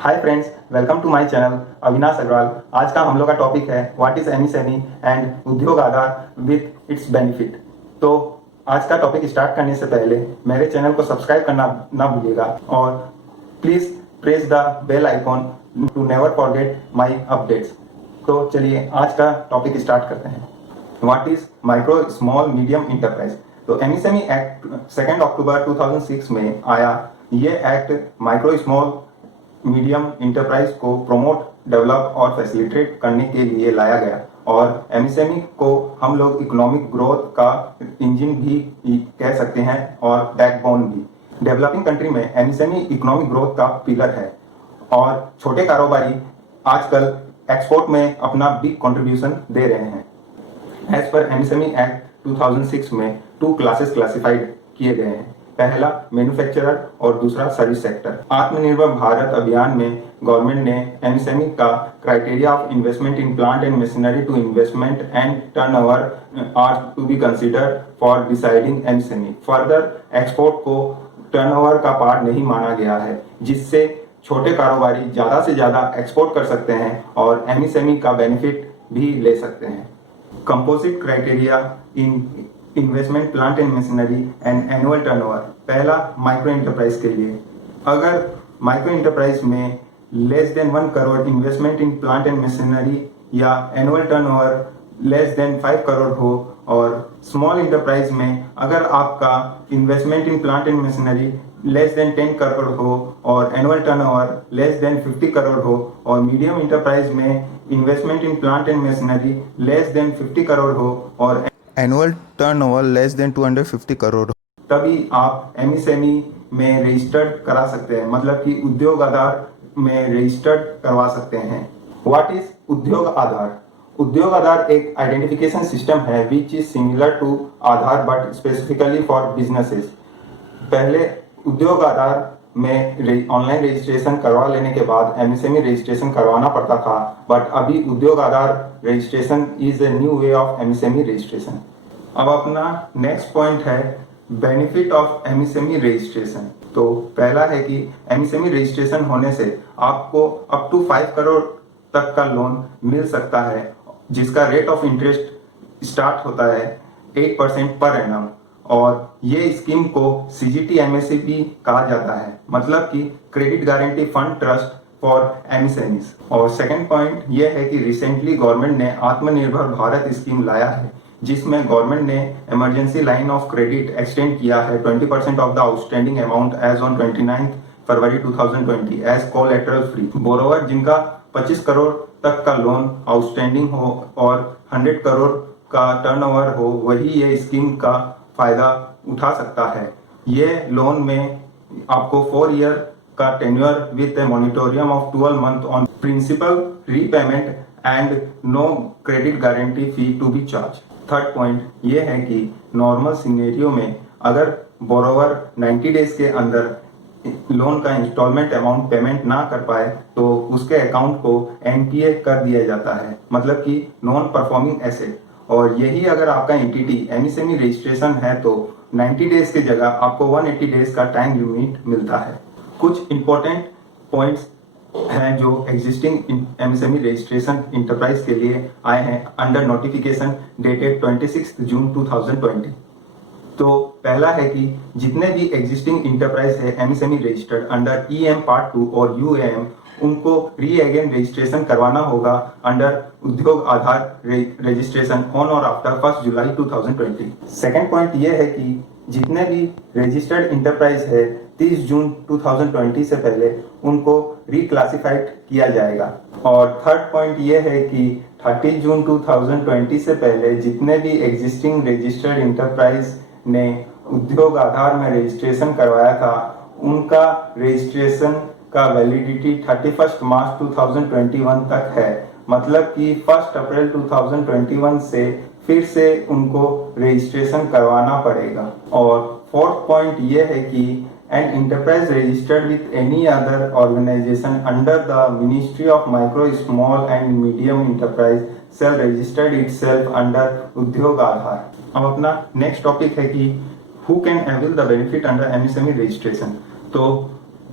Hi friends, welcome to my channel Avinash Agarwal. आज का हम लोग का टॉपिक है व्हाट इज एमएसएमई एंड उद्योग आधार विथ इट्स बेनिफिट। तो आज का टॉपिक स्टार्ट करने से पहले मेरे चैनल को सब्सक्राइब करना ना भूलिएगा और please press the bell icon to never forget my updates. तो चलिए आज का टॉपिक स्टार्ट करते हैं। What is micro small medium enterprise. तो एमएसएमई एक्ट 2 अक्टूबर 2006 में आया। ये act micro small medium enterprise को प्रमोट, डेवलप और फैसिलिटेट करने के लिए लाया गया और एमएसएमई को हम लोग इकोनॉमिक ग्रोथ का इंजन भी कह सकते हैं और बैकबोन भी। डेवलपिंग कंट्री में एमएसएमई इकोनॉमिक ग्रोथ का पिलर है और छोटे कारोबारी आजकल एक्सपोर्ट में अपना बिग कंट्रीब्यूशन दे रहे हैं। एज पर एमएसएमई एक्ट 2006 में 2 क्लासेस क्लासिफाइड किए गए हैं। पहला मैन्युफैक्चरर और दूसरा सर्विस सेक्टर। आत्मनिर्भर भारत अभियान में गवर्नमेंट ने एमएसएमई का criteria of investment in plant and machinery to investment and turnover are to be consider for deciding MSME. Further export को टर्नओवर का पार्ट नहीं माना गया है, जिससे छोटे कारोबारी ज्यादा से ज्यादा एक्सपोर्ट कर सकते हैं और एमएसएमई का बेनिफिट भी ले सकते हैं। Composite criteria in investment plant and machinery and annual turnover. पहला माइक्रो इंटरप्राइज के लिए, अगर माइक्रो इंटरप्राइज में less than 1 crore investment in plant and machinery या annual turnover less than 5 crore हो, और स्मॉल इंटरप्राइज में अगर आपका investment in plant and machinery less than 10 crore हो और annual turnover less than 50 crore हो, और मीडियम इंटरप्राइज में investment in plant and machinery less than 50 crore हो और annual turnover less then 250 crore, तभी आप एमएसएमई में रजिस्टर्ड करा सकते हैं, मतलब कि उद्योग आधार में रजिस्टर्ड करवा सकते हैं। व्हाट इज उद्योग आधार। उद्योग आधार एक आइडेंटिफिकेशन सिस्टम है which is similar to Aadhaar but specifically for businesses. पहले उद्योग आधार में ऑनलाइन रजिस्ट्रेशन करवा लेने के बाद एमएसएमई रजिस्ट्रेशन करवाना पड़ता था, बट अभी Udyog Aadhaar registration is a new way of MSME registration. अब अपना नेक्स्ट पॉइंट है बेनिफिट ऑफ एमएसएमई रजिस्ट्रेशन। तो पहला है कि एमएसएमई रजिस्ट्रेशन होने से आपको अप टू 5 करोड़ तक का लोन मिल सकता है, जिसका रेट ऑफ इंटरेस्ट स्टार्ट होता है 8% पर एनम, और ये स्कीम को सीजीटी एमएससी भी कहा जाता है, मतलब कि credit guarantee fund trust for MSMEs. और सेकंड पॉइंट ये है कि रिसेंटली गवर्नमेंट ने आत्मनिर्भर भारत स्कीम लाया है, जिसमें गवर्नमेंट ने emergency line of credit extend किया है 20% of the outstanding amount as on 29 February 2020 as collateral free. Borrower जिनका 25 करोड़ तक का लोन आउटस्टैंडिंग हो और 100 करोड़ का टर्नओवर हो, वही ये स्कीम का फायदा उठा सकता है। ये लोन में आपको 4 ईयर का tenure with a moratorium of 12 month on principal repayment and no credit guarantee fee to be charge. Third point ये है कि नॉर्मल सिनेरियो में अगर बोरोवर 90 डेज के अंदर लोन का इंस्टॉलमेंट अमाउंट पेमेंट ना कर पाए तो उसके अकाउंट को एनपीए कर दिया जाता है, मतलब कि नॉन परफॉर्मिंग एसेट। और यही अगर आपका एंटिटी एमएसएमई रजिस्ट्रेशन है तो 90 डेज की जगह आपको 180 डेज का टाइम लिमिट मिलता है। कुछ इंपॉर्टेंट पॉइंट्स हैं जो एग्जिस्टिंग एमएसएमई रजिस्ट्रेशन इंटरप्राइज के लिए आए हैं अंडर नोटिफिकेशन डेटेड 26 जून 2020। तो पहला है कि जितने भी एग्जिस्टिंग इंटरप्राइज है MSME registered under EM part 2 और यूएएम, उनको री अगेन रजिस्ट्रेशन करवाना होगा under Udyog Aadhaar registration on और आफ्टर 1 जुलाई 2020। सेकेंड पॉइंट ये है कि जितने भी रजिस्टर्ड इंटरप्राइज है 30 जून 2020 से पहले उनको रिक्लासिफाइड किया जाएगा। और थर्ड पॉइंट ये है कि 30 जून 2020 से पहले जितने भी एग्जिस्टिंग रजिस्टर्ड इंटरप्राइज ने उद्योग आधार में रजिस्ट्रेशन करवाया था, उनका रजिस्ट्रेशन का वैलिडिटी 31 मार्च 2021 तक है, मतलब कि 1 अप्रैल 2021 से फिर से उनको रजिस्ट्रेशन करवाना पड़ेगा। और फोर्थ पॉइंट ये है कि an enterprise registered with any other organisation under the ministry of micro small and medium enterprise cell registered itself under Udyog Aadhaar. अब अपना नेक्स्ट टॉपिक है कि who can avail the benefit under MSME registration. तो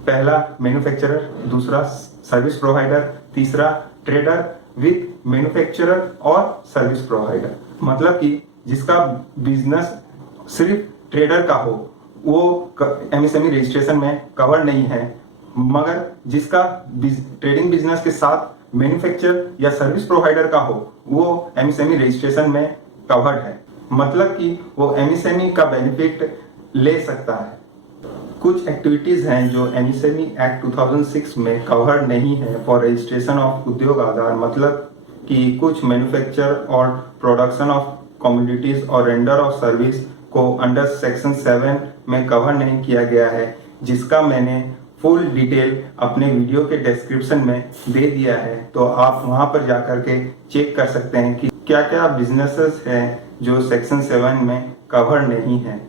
पहला manufacturer, दूसरा service provider, तीसरा trader with manufacturer और service provider. मतलब कि जिसका बिजनेस सिर्फ ट्रेडर का हो वो एमएसएमई रजिस्ट्रेशन में कवर नहीं है, मगर जिसका ट्रेडिंग बिजनेस के साथ मैन्युफैक्चर या सर्विस प्रोवाइडर का हो वो एमएसएमई रजिस्ट्रेशन में कवर्ड है। मतलब कि वो एमएसएमई का बेनिफिट ले सकता है। कुछ एक्टिविटीज हैं जो एमएसएमई एक्ट 2006 में कवर नहीं है फॉर रजिस्ट्रेशन ऑफ उद्योग आधार। मतलब कि कुछ मैन्युफैक्चर और प्रोडक्शन ऑफ कमोडिटीज और रेंडर ऑफ सर्विस को अंडर सेक्शन 7 में कवर नहीं किया गया है, जिसका मैंने फुल डिटेल अपने वीडियो के डिस्क्रिप्शन में दे दिया है। तो आप वहां पर जाकर के चेक कर सकते हैं कि क्या क्या बिजनेसेस हैं जो सेक्शन 7 में कवर नहीं है।